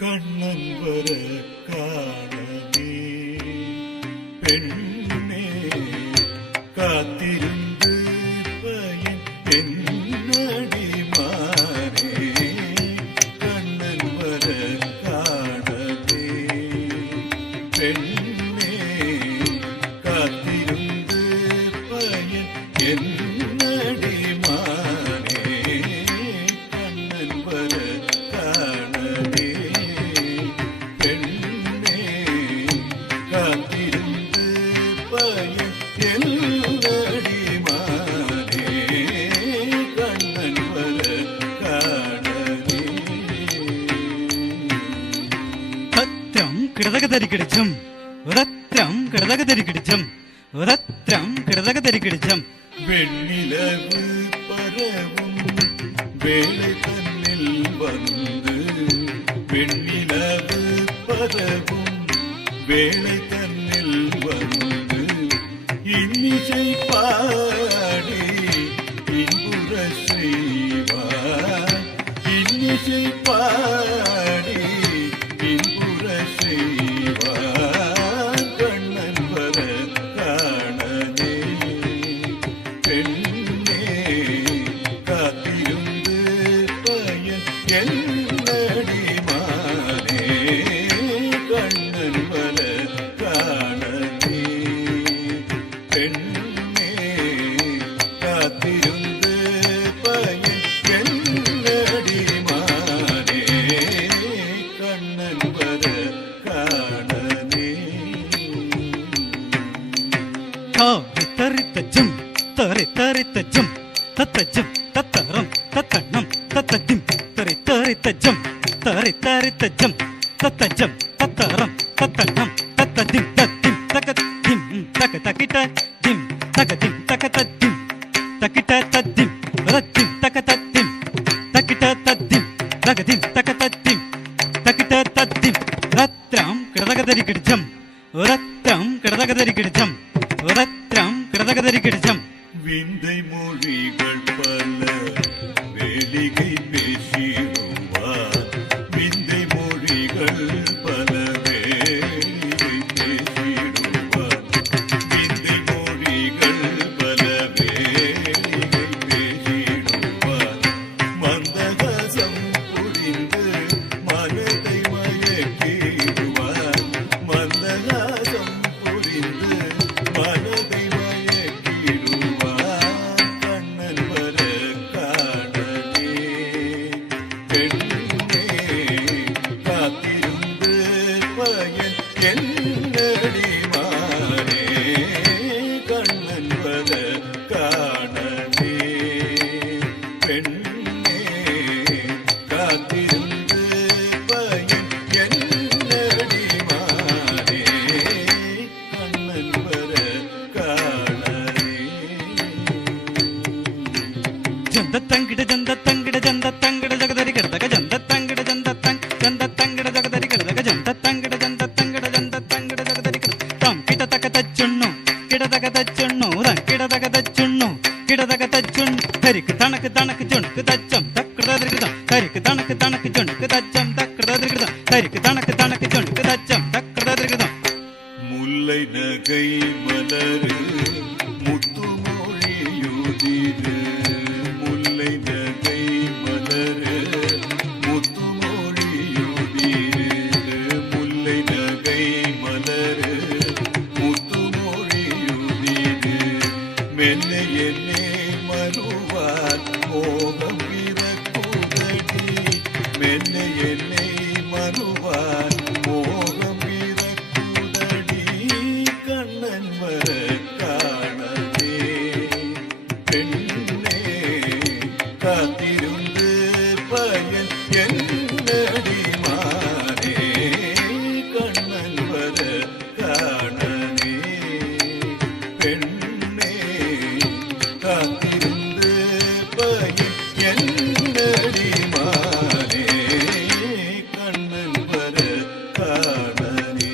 கண்ணன் வர காணவே பெண்ணே காத்திருந்து பயன் என்னடி மாறே கண்ணன் வர காணவே பெண்ணே காத்திருந்து பயன் என்னடி மாறே கண்ணன் வர காணவே பெண்ணே காத்திருந்து பயன் என்னடி மாறே கண்ணன் வர காணவே சத்திரம் கிடதகதறி கிடைச்சும் ரத்திரம் கிடதகதறி கிடைச்சும் ரத்திரம் கிடதகதறி கிடைச்சும் வெண்ணிலவு பரவும் வேலை தன்னில் வந்து வெண்ணிலவு பரவும் வேலை தன்னில் வந்து இன்னிசை பாடி இன்புற செய்வார் இன்னிசை பாடி இன்புற செய்வார் கண்ணன் வர காணவே பெண்ணே காத்திருந்து பயன் என்னடி மாறே கண்ணன் வர காணவே பெண்ணே காத்திருந்து பயன் என்னடி மாறே கண்ணன் வர காணவே தரித்தஜம் தரித்தரித்தஜம் தத்தஜம் தத்தரம் தத்தண்ணம் தத்ததிம் தரித்தரித்தஜம் தரித்தரித்தஜம் தத்தஜம் தத்தரம் தத்தண்ணம் தத்ததிம் தத்திம் தகதிம் தக தகிட்ட திம் தகதிம் தகததிம் தகிட்ட தத்திம் ரத்திம் தகததிம் தகிட்ட தத்திம் தகதிம் தகததிம் தகிட்ட தத்திம் ரத்ரம் கிடதகதரி கிடஜம் ரத்ரம் கிடதகதரி கிடஜம் ரத்ரம் கிடதகதரி கிடஜம் விந்தை மொழிகள் பல வேலிகை பேசிடுவார் விந்தை மொழிகள் பல வேலிகை பேசிடுவார் விந்தை மொழிகள் பல வேலிகை பேசிடுவார் மந்தகாசம் புரிந்து மனதை மயக்கிடுவார் மந்தகாசம் புரிந்து மனதை மயக்கிடுவார் கண்ணன் வர காணவே பெண்ணே காத்திருந்து பயன் என்னடி மாறே கண்ணன் வர காணவே பெண்ணே காத்திருந்து பயன் என்னடி மாறே கண்ணன் வர காணவே ஜந்த தங்கிட ஜந்த தங்கிட ஜந்த தங்கிட ஜகதரி கிடதக ஜந்த தங்கிட ஜந்த தங்கிட ஜகதரி கிடதக ஜந்த தங்கிட ஜந்த தங்கிட ஜகதரி கிட தம் கிட தக தச்சுண்ணு கிடதக தச்சுண்ணு தம் கிடதக தச்சுண்ணு கிடதக தச்சுண்ணு தரிக்கு தனக்கு தனக்கு ஜொனுக்கு தச்சம் தக்கிடதரி கிட தரிக்கு தனக்கு தனக்கு ஜொனுக்கு தச்சம் தக்கிடதரி கிட தரிக்கு தனக்கு தனக்கு ஜொனுக்கு தச்சம் தக்கிடதரி கிட முல்லை நகை மலரு முத்து மொழியுதிரு முல்லை நகை மலரு முத்து மொழியுதிரு முல்லை நகை மலரு முத்து மொழியுதிரு மெல்ல என்னே மறுவார் மோகம் பிறக்குதடி மெல்ல என்னை மறுவார் மோகம் பிறக்குதடி கண்ணன் வர காணவே பெண்ணே காத்திருந்து பயன் என்னடி மாறே கண்ணன் வர காணவே பெண்ணே காத்திருந்து பயன் என்னடி மாறே கண்ணன் வர காணவே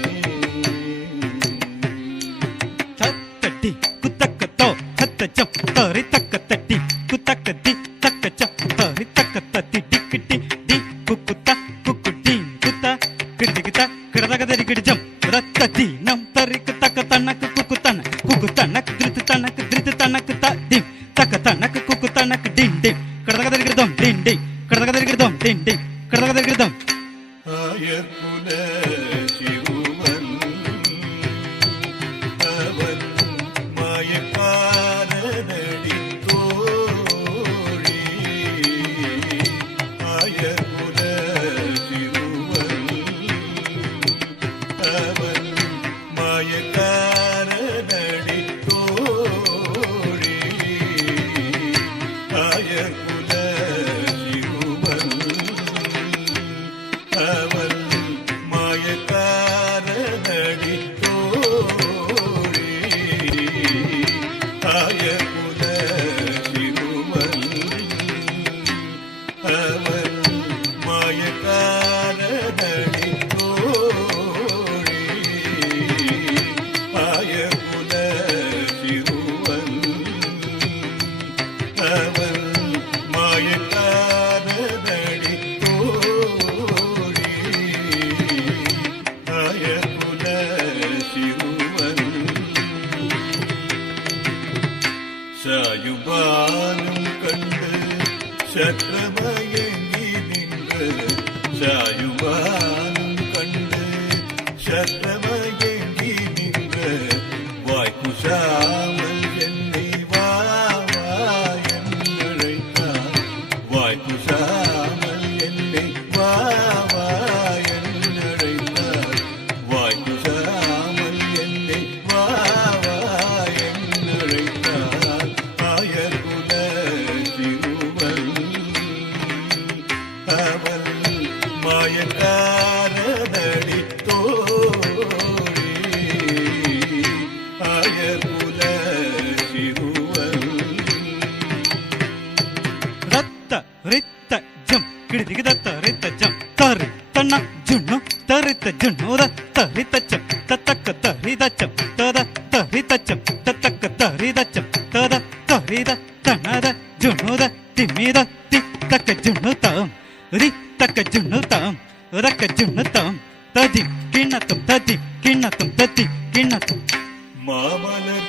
தட்டி குத்தக்கத்தோ தத்தச்சம் தரி தக்க தட்டி குத்தக்கத்தி தக்கச்சம் தரி தக்க தத்தி டிக்கிட்டி டி குக்க டிங் டிங் கிடதக கிடதம் ஆயர்குல சிறுவன் அவன் மாயக்காரனடி தோழி ஆயர்குல சிறுவன் அவன் மாயக்காரனடி தோழி ஆயர்குல சிறுவன் அவன் மாயக்காரனடி தோழி ஆயர்குல சிறுவன் அவன் மாயக்காரனடி தோழி ஆயர்குல சிறுவன் அவன் மாயக்காரனடி தோழி ஆயர்குல சிறுவன் சாயுபாலும் கண்டு சற்றமயங்கி நின்று சாயுபாலும் கண்டு சற்றமயங்கி நின்று வாய்க்குசாமல் என்னை வா வா என்றழைத்தான் வாய்க்குசாமல் என்னை வா வா என்றழைத்தான் வாய்க்குசாமல் என்னை வா வா என்றழைத்தான் ஆயர்குல சிறுவன் அவன் மாயக்காரனடி தோழி ஆயர்குல சிறுவன் ரத்த ரித்த ஜம் கிடிதிக தத்த ரித்த ஜம் தரி தண்ண ஜுண்ணு தரித்த ஜுண்ணு தரித்த சம் தத்தக்க தரிதச்சம் தத தரிதச்சம் தத்தக்க தரிதச்சம் தத தரித தனத ஜுண்ணுத திமித தித்தக்க ஜுண்ணு தாம் ரித்தக்க ஜுண்ணு தாம் ரக்க ஜுண்ணு தாம் ததி கிண்ணத்தம் ததி கிண்ணத்தம் ததி கிண்ணத்தம் மாமலர்